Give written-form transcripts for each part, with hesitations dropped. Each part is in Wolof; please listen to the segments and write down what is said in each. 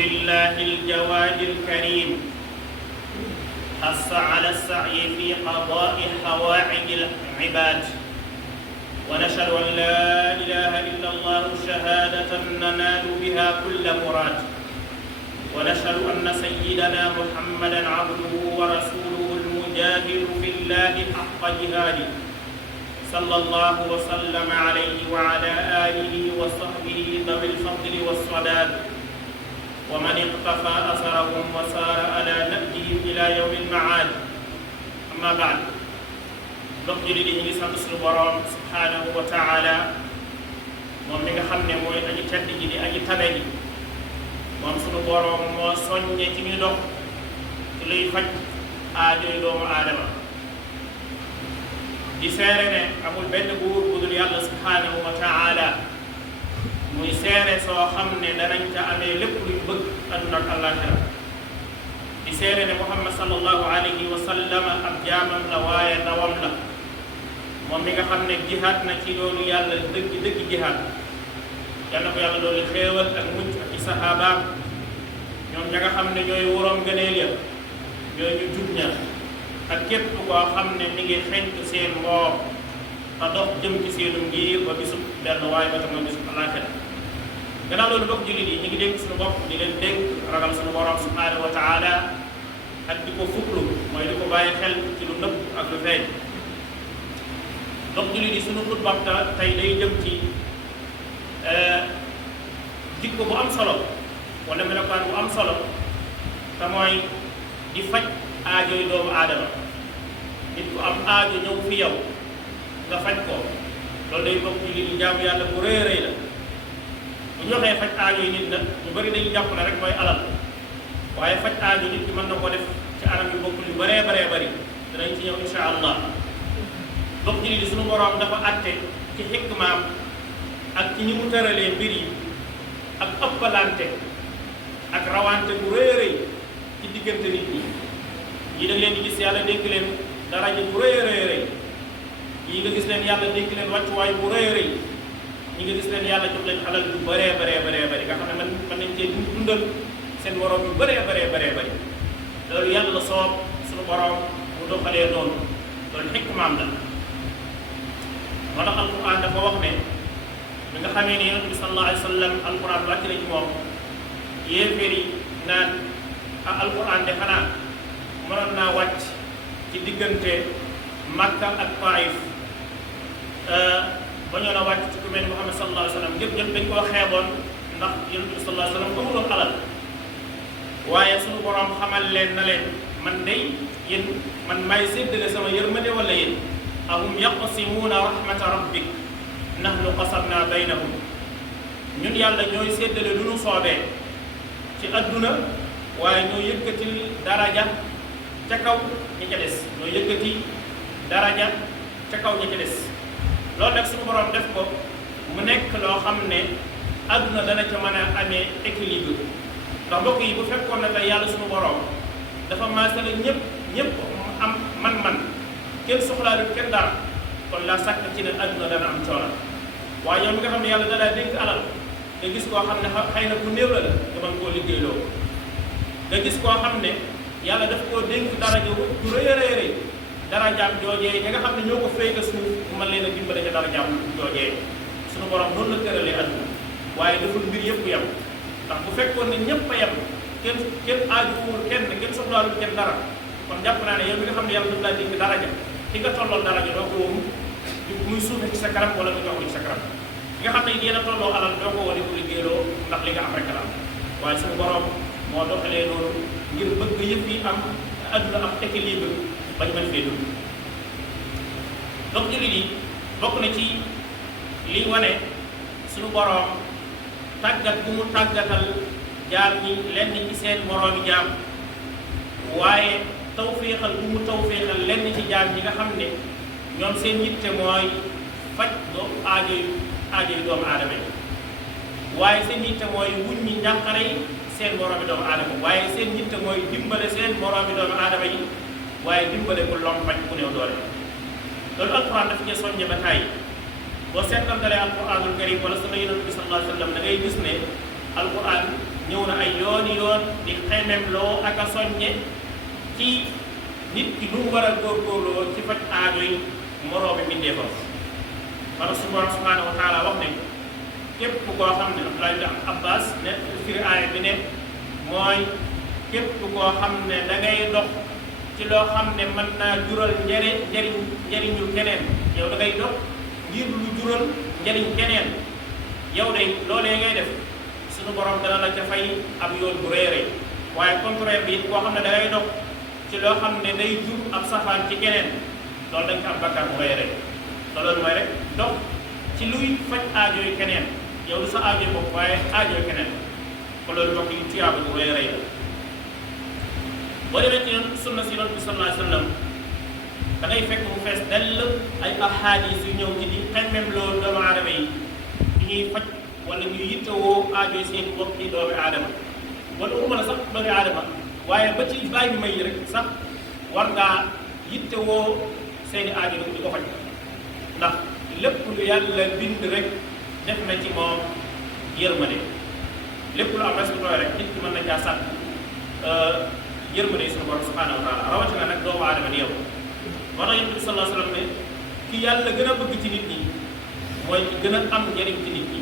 لله الجواد الكريم حث على السعي في قضاء حوائج العباد، ونشهد أن لا إله إلا الله شهادة ننال بها كل مراد، ونشهد أن سيدنا محمدا عبده ورسوله المجاهد في الله حق جهاده، صلى الله وسلم عليه وعلى آله وصحبه ذوي الفضل والصداد، ومن اقتفى أثرهم وسار على نهجهم إلى يوم المعاد. أما بعد، mbokk jullit yi ñu ngi sant suñu borom subhanahu wa taala moom mi nga xam ne mooy aji tedd ji di aji tabe ji. moom suñu borom moo soññe ci ñuy dox ci luy faj aajoy doomu aadama, di seere ne amul benn buur bu dul yàlla subhanahu wa taala, muy seere soo xam ne danañ ca amee lépp luñ bëgg àdduna ak àllaaxira. di seere ne Muhammad sallallahu alayhi wa sallam ab jaamam la waaye ndawam la, moom mi nga xam ne jihaad na ci loolu yàlla dëgg jihaad. yal na ko yàlla doolu xéewal ak mucc ak i sahabaam, ñoom ña nga xam ne ñooy woroom gëneel ya, ñooy ñu jub ña, ak képp koo xam ne mi ngi xeñtu seen mboor te dox jëm ci seenu ngir ba bisub benn waaye ba tam bisub àllaaxira. gannaaw loolu mbokk jullit yi ñu ngi dénk suñu bopp di leen dénk ragal suñu borom subhanahu wa taala ak di ko fuglu, mooy di ko bàyyi xel ci lu nëbb ak lu feeñ. mbokk jullit yi suñu xutba tey day jëm ci jikko bu am solo wala melokaan bu am solo, te mooy di faj aajoy doomu aadama. nit ku am aajo ñëw fi yow nga faj ko, loolu day bokk ci li ñu jaamu yàlla bu rëy a rëy la. bu ñu waxee faj aajo yi nit nag ñu bëri dañuy jàpp ne rek mooy alal, waaye faj aajo nit ki mën na ko def ci anam yu bokkul yu bëree bëri danañ ci ñëw insha allah. bokk ci li suñu borom dafa àtte ci xikmaam ak ci ñi mu tëralee mbir yi ak ëppalante ak rawante bu rëy a rëy ci diggante nit ñi. yi da leen di gis yàlla dénk leen daraja bu rëy a rëy yi nga gis leen yàlla dénk leen wàccuwaay bu rëy a rëy, ñi nga gis leen yàlla jox leen alal yu bëree bëri nga xam ne mën nañ cee dundal seen morom yu bëree bëri. loolu yàlla la soob suñu borom mu doxalee noonu, loolu xikmaam la. moo tax alquran dafa wax ne bi nga xamee ne yonent bi sallallahu alayhi wa sallam alquran wàcc na ci moom, yéeféer yi naan alquran de xanaa mënoon naa wàcc ci diggante Makka ak Taif, ba ñoo na wàcc ci ku mel ni Muhammad sallallahu alayhi wa sallam ñëpp dañ koo xeeboon ndax yonent bi sallallahu alayhi wa sallam amuloon alal. waaye suñu borom xamal leen na leen man day yéen man maay séddale sama yërmande wala yéen. ahum yaqsimuuna rahmata rabbik nahnu qasamna baynahum. ñun yàlla ñooy séddale lu nu soobee ci adduna, waaye ñoo yëkkati daraja ca kaw ñi ca des, ñoo yëkkati daraja ca kaw ñi ca des. loolu nag suñu borom def ko mu nekk loo xam ne adduna dana ca mën a amee équilibre. ndax mbokk yi bu fekkoon na tey yàlla suñu borom dafa maasale ñëpp am man-man, kenn soxlaalu kenn dara, kon la sàkk ci ne adduna dana am coono. waaye yow mi nga xam ne yàlla da daa dénk alal, nga gis koo xam ne xëy na ku néew la nga mën koo liggéeyloo. nga gis koo xam ne yàlla daf koo dénk daraja ju rëy a rëy darajaam joojee ñi nga xam ne ñoo ko féete suuf mu mën leen a dimbale ca darajaam joojee. suñu borom noonu la tëralee adduna, waaye deful mbir yëpp yem. ndax bu fekkoon ne ñëpp a yem, kenn aajuwul kenn soxlaalul kenn dara, kon jàpp naa ne yow mi nga xam ne yàlla daf laa dénk daraja, ki nga tollool daraja doo ko wóomu muy suufe ci sa kanam wala nga jox ko ci sa kanam. ki nga xam ne yéen a tolloo alal doo ko wane ko liggéeyloo ndax li nga am rek la am. waaye suñu borom moo doxalee noonu ngir bëgg yëpp yi am adduna am équilibre bañ mën fee dund. donc jullit yi bokk na ci liy wane suñu borom tàggat bu mu tàggatal jaam ñi lenn ci seen moroomi jaam, waaye tawféexal bu mu tawféexal lenn ci jaam ñi nga xam ne ñoom seen yitte mooy faj aajoy doomu aadama yi, waaye seen yitte mooy wuññi njàqare yi seen moroomi doomu aadama, waaye seen yitte mooy dimbale seen moroomi doomu aadama yi, waaye dimbale ku lompañ ku néew doole. loolu alquran daf cee soññe ba tàyyi. boo seetantalee alquranul karim wala sunna yonent bi sallallahu alayhi wa sallam da ngay gis ne alquran ñëw na ay yooni yoon di xemem loo ak a soññe ci nit ki lu mu war a góorgóorloo ci faj aajo yi moroomi mbindeefam. wala suñu borom subhanahu wa taala wax ne képp koo xam ne Abdullah ibn Abbas ne firi aaya bi ne mooy képp koo xam ne da ngay dox ci loo xam ne mën naa jural njariñu keneen yow da ngay dox ngir lu jural njariñ keneen yow de loolee ngay def suñu borom dana la ca fay ab yoon bu réeré waaye contraire bi koo xam ne da ngay dox ci loo xam ne day jur ab safaan ci keneen loolu dañ ko am bakkaar bu réeré te loolu mooy rek dox ci luy faj aajooy keneen yow du sa aajo bopp waaye aajooy keneen ko loolu mbokk yi tiyaaba bu réeré la. boo demee ci sunna si Yonent bi sallallahu alayhi wa sallam da ngay fekk mu fees dell ay ahadis yu ñëw ci di xemmem loolu doomu aadama yi ñuy faj wala ñuy yittewoo aajo seen bopp ci doomu aadama wala waxuma la sax doomu aadama waaye ba ci bàyyi may yi rek sax war ngaa yittewoo seeni aajo di ko faj ndax lépp lu yàlla bind rek def na ci moom yërmande lépp lu am respecté rek nit ki mën na caa sàkk yërmande suñu borom subhanahu wa taala rawatina nag doomu aadama ni yow. moo tax Yonent bi sallallahu alayhi wa sallam ne ki yàlla gën a bëgg ci nit ñi mooy ki gën a am njëriñ ci nit ñi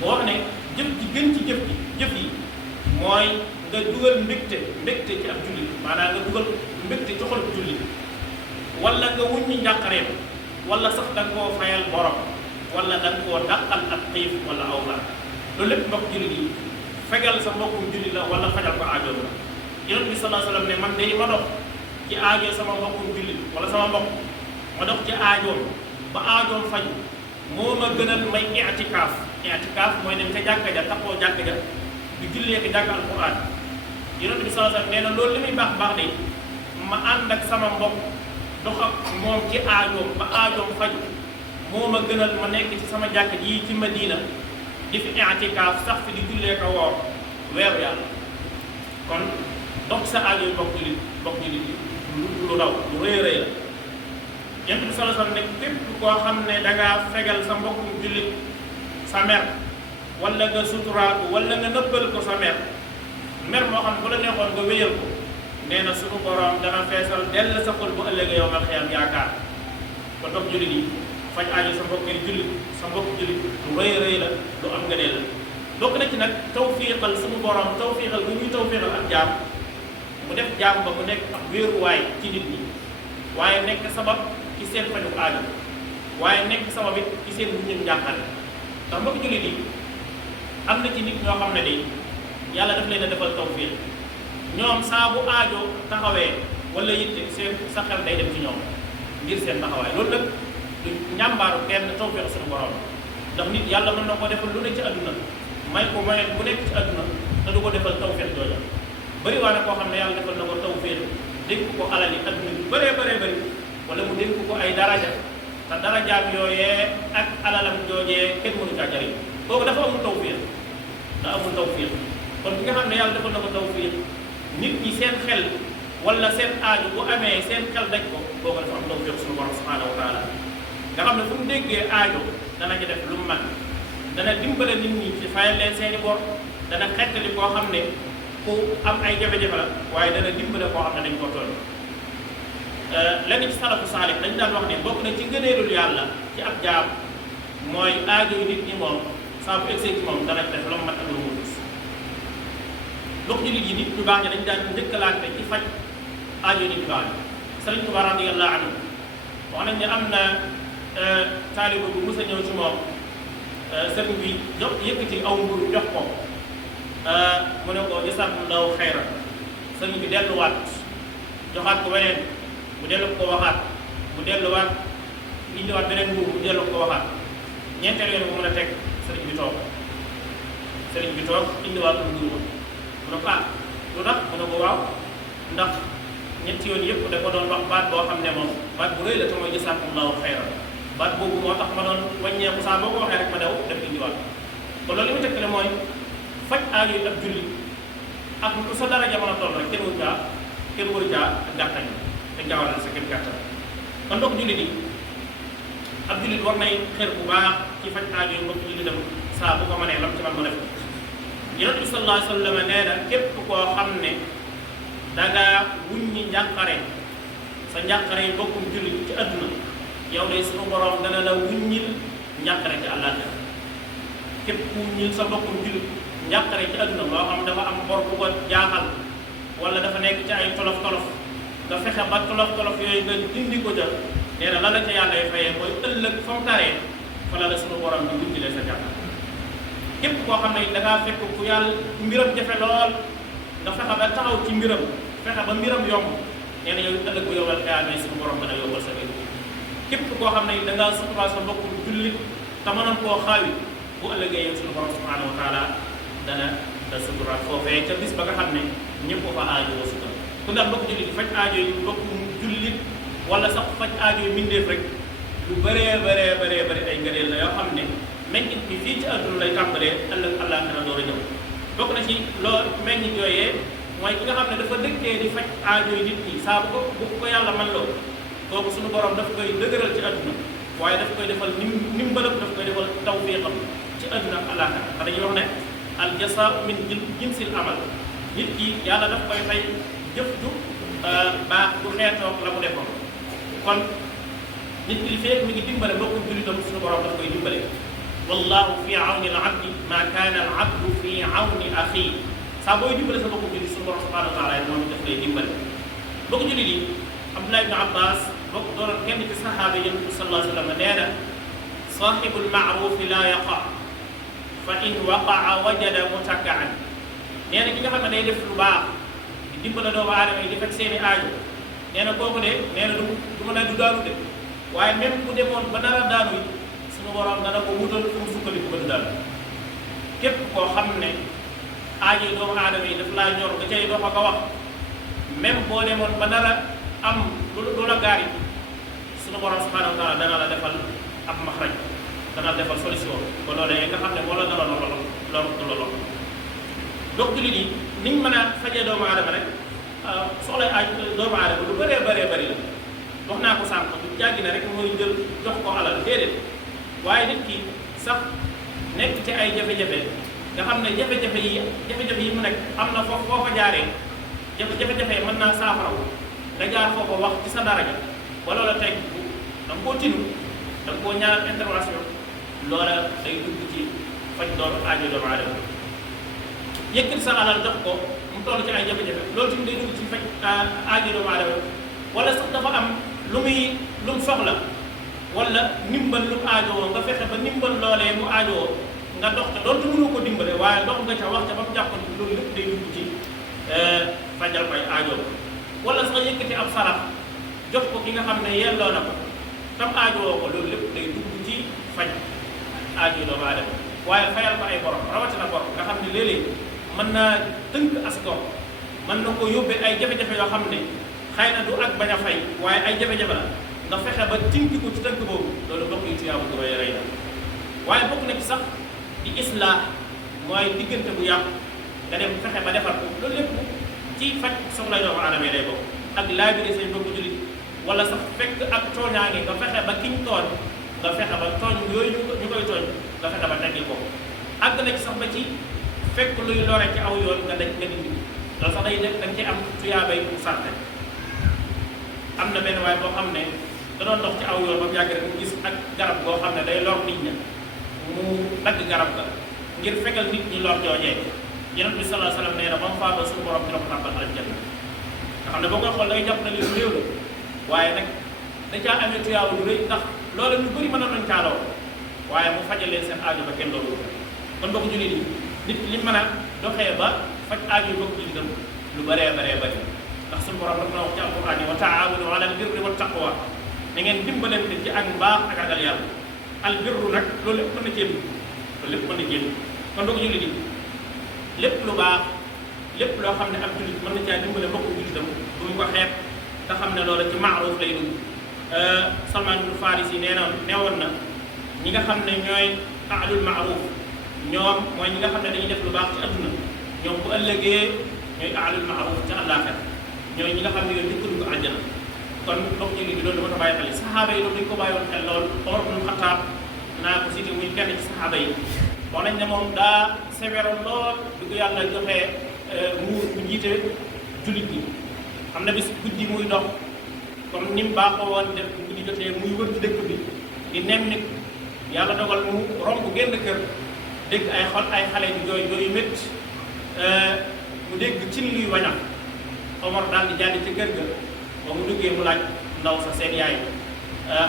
moo wax ne jëf ji gën ci jëf yi mooy nga dugal mbégte ci ab jullit maanaam nga dugal mbégte ci xol jullit wala nga wuññi njàqareem wala sax da nga koo fayal borom wala da nga koo dàqal ak xiif wala aw la loolu lépp mbokk jullit yi fegal sa mbokkum jullit la wala fajal ko aajoom la. Yonent bi sallallahu alayhi wa sallam ne man day ma dox ci aajo sama mbokkum jullit wala sama mbokk ma dox ci aajoom ba aajoom faj moo ma gënal may i'tikaaf mooy dem ca jàkka ja taxoo jàkka ja di jullee ko jàkka alquran. Yonent bi sallallahu alayhi wa sallam nee na loolu li muy baax de ma ànd ak sama mbokk dox ak moom ci aajoom ba aajoom faj moo ma gënal ma nekk ci sama jàkka ji ci Madina di fi i'tikaaf sax fi di jullee ko woor weeru yàlla. kon dox sa aajo yi mbokk jullit yi lu raw lu rëy rëy la. Yonent bi sallallahu alayhi wa sallam ne képp koo xam ne dangaa fegal sa mbokkum jullit sa mer wala nga suturaal ko wala nga nëbbal ko sa mer moo xam bu la neexoon nga wéyal ko nee na suñu borom dana feesal dell sa xol bu ëllëgee yow mal xiyaam yaakaar. kon mbokk jullit yi faj aajo sa mbokk jullit lu rëy rëy la lu am ngëneel la. bokk na ci nag tawfiiqal suñu borom tawfiiqal bu ñuy tawfiiqal ak jaam mu def jaam ba mu nekk ab wéeruwaay ci nit ñi waaye nekk sabab ci seen faju aajo waaye nekk sabab it ci seen wuññu njàqare ndax mbokk jullit yi am na ci nit ñoo xam ne de yàlla daf leen a defal tawfiiq ñoom saa bu aajo taxawee wala yitte seen sa xel day dem ci ñoom ngir seen taxawaay loolu nag du njàmbaaru kenn tawfiiq suñu borom ndax nit yàlla mën na ko defal lu ne ci àdduna may ko moyen bu nekk ci àdduna te du ko defal tawfiq jooja bëri waa ne koo xam ne yàlla defal na ko tawfiq dénk ko alal yi àdduna bi bëree bëri wala mu dénk ko ay daraja te darajaam yooyee ak alalam joojee kenn mënu caa jariñ kooku dafa amul tawfiq kon ki nga xam ne yàlla defal na ko tawfiq nit ñi seen xel wala seen aaju bu amee seen xel daj ko kooku dafa am tawfiq suñu borom subhanahu wa taala nga xam ne fu mu déggee aajo dana ci def lu mu mën dana dimbale nit ñi ci fayal leen seeni bor dana xettali koo xam ne ku am ay jafe-jafe la waaye dana dimbale koo xam ne dañ ko toll. lenn ci salafu saalih dañ daan wax ne bokk na ci ngëneelul yàlla ci ab jaam mooy aajo yu nit ñi moom saa bu egsee ci moom dana def lu mu mat ak lu mu gis. mbokk jullit yi nit ñu baax ñi dañ daan njëkkalante ci faj aajo nit ñu baax ñi. Sëriñ Tuubaa radiyallaahu anhu wax nañ ne am na taaliba bu mës a ñëw ci moom sëriñ bi yëkkati aw mburu jox ko mu ne ko jazaakumullaahu xayran sëriñ bi delluwaat joxaat ko weneen mu dellu ko waxaat mu delluwaat indiwaat beneen mburu mu dellu ko waxaat ñeenteel yoon bu mën a teg sëriñ bi toog indiwaat ko mburu ma mu ne ko lu tax mu ne ko waaw ndax ñetti yoon yëpp da ko doon wax baat boo xam ne moom baat bu rëy la te mooy jazaakumullaahu xayran baat boobu moo tax ma doon wàññeeku saa boo ko waxee rek ma daw dem indiwaat kon loolu li mu tekkale mooy faj aajo yi ab julli ak lu sa daraja mën a toll rek kenn waru caa gàttañ te jaawal sa kenn gàttal kon donc jullit yi ab jullit war nay xër bu baax ci faj aajo yi mbokk jullitam saa bu ko mënee lam ci man mu def Yonent bi sallallahu alayhi wa sallam nee na képp koo xam ne dangaa wuññi njàqare sa njàqare yi mbokkum jullit ci àdduna yow day sunu borom dana la wuññil njàqare ci àllaaxira képp ku wuññil sa mbokkum jullit njàqare ci àdduna moo xam dafa am bor bu ko jaaxal wala dafa nekk ci ay tolof tolof nga fexe ba tolof tolof yooyu nga dindi ko jël nee na la la ca yàlla y fayee mooy ëllëg fa mu taree fa la sunu borom di wujjilee sa jàkk képp koo xam ne dangaa fekk ku yàlla mbiram jafe lool nga fexe ba taxaw ci mbiram fexe ba mbiram yomb nee na yow ëllëg bu yombal xiyaamee sunu borom dana yombal sa mbir képp koo xam ne dangaa suturaal sa mbokku jullit te mënoon koo xaawi bu ëllëgee yow sunu borom subhanahu wa taala dana da suturaal foofee ca bis ba nga xam ne ñëpp fa aajo wa sutura ku ndax mbokku jullit faj aajo yi mbokku jullit wala sax faj aajo yi mbindeef rek lu bëree bëri ay ngëneel la yoo xam ne meññit bi fii ci àdduna lay tàmbalee ëllëg àllaaxira door a ñëw bokk na ci loolu meññit yooyee mooy ki nga xam ne dafa dëkkee di faj aajo yi nit ñi saa bu ko yàlla man loo kooku suñu borom daf koy dëgëral ci àdduna waaye daf koy defal nimbalam daf koy defal tawfiqam ci àdduna ak àllaaxira ndax dañuy wax ne al jazaa'u min jinsil amal nit ki yàlla daf koy fay jëf ju baax du xeetoog la mu defoon kon nit ki li feeg mi ngi dimbale mbokku jullitam suñu borom daf koy dimbale wallahu fi awni al abdi ma kaana al abdu fi awni axii saa booy dimbale sa mbokku jullit suñu borom subhanahu wa taala moom daf lay dimbale mbokku jullit yi Abdullah ibn Abbas bokk doonoon kenn ci saxaaba yi Yonent bi sallallahu alayhi wa sallam nee na saaxibul maarufi laa yaqa fa in waqaa wajada mutakaan nee na ki nga xam ne day def lu baax di dimbale doomu aadama yi di fekk seeni aajo nee na kooku de nee na du mën a du daanu de waaye même bu demoon ba dara daanu yi suñu borom dana ko wutal fu mu sukkandiku ba du daanu képp koo xam ne aajo yi doomu aadama yi daf laa ñor nga cay dox ko wax même boo demoon ba dara am lu la gaar yi suñu borom subhanahu wa taala dana la defal ab maxraj dana la defal solution ba loolee nga xam ne moo la naroon lool donc jullit yi niñ mën a fajee doomu aadama rek soxla aaj doomu aadama lu bëree bëri la wax naa ko sànq du jàggi na rek mooy jël jox ko alal déedéet waaye nit ki sax nekk ci ay jafe-jafe nga xam ne jafe-jafe yi mu nekk am na foo ko jaaree jafe-jafe yi mën naa saafara nga jaar foofu wax ci sa daraja ba loola teg da nga koo tinu da nga koo ñaanal intervention loola day dugg ci faj doomu doomu aadama yëkkati sa alal jox ko mu toll ci ay jafe-jafe loolu tamit day dugg ci faj aajo doomu aadama wala sax dafa am lu mu soxla wala ndimbal lu mu aajowoo nga fexe ba ndimbal loolee mu aajowoo nga dox ca doonte mënoo ko dimbale waaye dox nga ca wax ca ba mu jàpp loolu lépp day dugg ci fajal koy aajoo wala sax yëkkati ab sarax jox ko ki nga xam ne yelloo na ko tam aajowoo ko loolu lépp day dugg ci faj aajo doomu aadama waaye fayal ko ay borom rawatina borom nga xam ne léeg-léeg mën naa tënk askor mën na ko yóbbee ay jafe-jafe yoo xam ne xëy na du ak bañ a fay waaye ay jafe-jafe la nga fexe ba tinki ko ci tënk boobu loolu bokk yi tuyaabu du rëy rëy la waaye bokk na ci sax di islaax mooy diggante bu yàqu nga dem fexe ba defar ko loolu lépp ci faj soxla doomu aadama yi lay bokk ak laabire say bokk jullit wala sax fekk ak tooñaange nga fexe ba kiñ tooñ nga fexe ba tooñ yooyu ñu koy tooñ nga fexe ba teggil ko àgg na ci sax ba ci fekk luy lore ci aw yoon nga dindi loolu sax day def da nga ci am tuyaabay sarte am na benn waaye boo xam ne da doon dox ci aw yoon ba mu yàgg rek mu gis ak garab goo xam ne day lor nit ña mu dagg garab ga ngir fekkal nit ñi lor joojee Yonent bi sallallahu alayhi wa sallam nee na ba mu faatoo suñu borom dina ko tàmbal aljanna nga xam ne boo koy xool day jàpp na li lu réew la waaye nag da caa amee tuyaabu lu rëy ndax loolu ñu bëri mën nañ caaloo waaye mu fajalee seen aajo ba kenn loolu kon bokk jullit yi nit li mën a doxee ba faj aajo yi bokk jullitam lu bëree bëri ndax suñu borom daf na wax ci alquran yi wa taawanu ala al birri wa taqwa da ngeen dimbalante ci ak mbaax ak ragal yàlla al birru nag loolu lépp mën na cee loolu lépp mën na cee kon bokk jullit yi lépp lu baax lépp loo xam ne ab jullit mën na caa dimbale mbokk jullitam bu mu ko xeeb te xam ne loolu ci maaruf lay dugg Salman ibn Farisi neewoon na ñi nga xam ne ñooy ahlul maaruf ñoom mooy ñi nga xam ne dañuy def lu baax ci adduna ñoom bu ëllëgee ñooy ahlul maaruf ci àllaaxira ñooy ñi nga xam ne yooyu njëkk ko àjjana kon mbokk jullit bi loolu dafa ko bàyyi xel saxaaba yi loolu dañu ko bàyyoon xel lool Omar ibn Xattaab naa ko cité muy kenn ci saxaaba yi wax nañ ne moom daa sévère lool di ko yàlla joxee nguur bu jiite jullit gi. am na bis guddi muy dox comme ni mu baaxoo woon def guddi jotee muy wër ci dëkk bi di nemmit yàlla dogal mu romb génn kër dégg ay xale di jooy yu métti mu dégg ci luy wañax Omar daal di jàdd ci kër ga ba mu duggee mu laaj ndaw sa seen yaay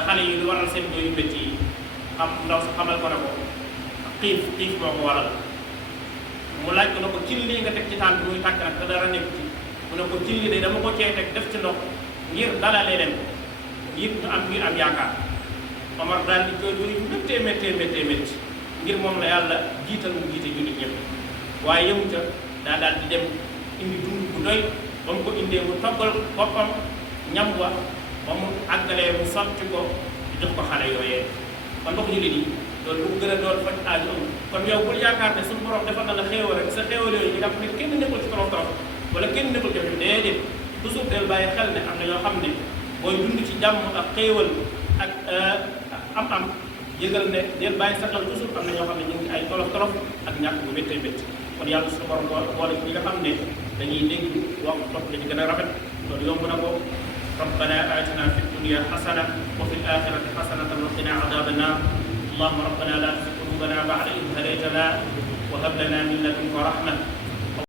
xale yi lu waral seen jooy yu métti yi ndaw sa xamal ko ne ko xiif moo ko waral mu laaj ko ne ko ci lii nga teg ci taal bi muy tàkk nag te dara nekk ci mu ne ko ci lii de dama ko cee teg def ci ndox ngir dalalee leen ngir ñu am yaakaar Omar daal di jooy jooy méttee ngir moom la yàlla jiital mu jiite jullit ñëpp waaye yëmu ca daal di dem indi dund bu doy ba mu ko indee mu toggal boppam ñam wa ba mu àggalee mu sotti ko di jox ko xale yooyee kon mbokk jullit yi loolu bu gën a doon faj aajo am kon yow bul yaakaar ne suñu borom defal na la xéewal rek sa xéewal yooyu ñu def ne kenn nekkul ci torof wala kenn nekkul jafe déedéet toujours del bàyyi xel ne am na ñoo xam ne booy dund ci jàmm ak xéewal ak am yëgal ne del bàyyi sa xel toujours am na ñoo xam ne ñu ngi ay tolof ak ñàkk bu méttee métti kon yàlla suñu borom boole ñi nga xam ne dañuy dégg wax topp la ci gën a rafet loolu yomb na ko rabbana atina fi dunya hasana wa fi akhirati hasanatan wa qina adhaban nar allahumma rabbana la tuzigh qulubana ba'da idh hadaytana wa hab lana min ladunka rahmah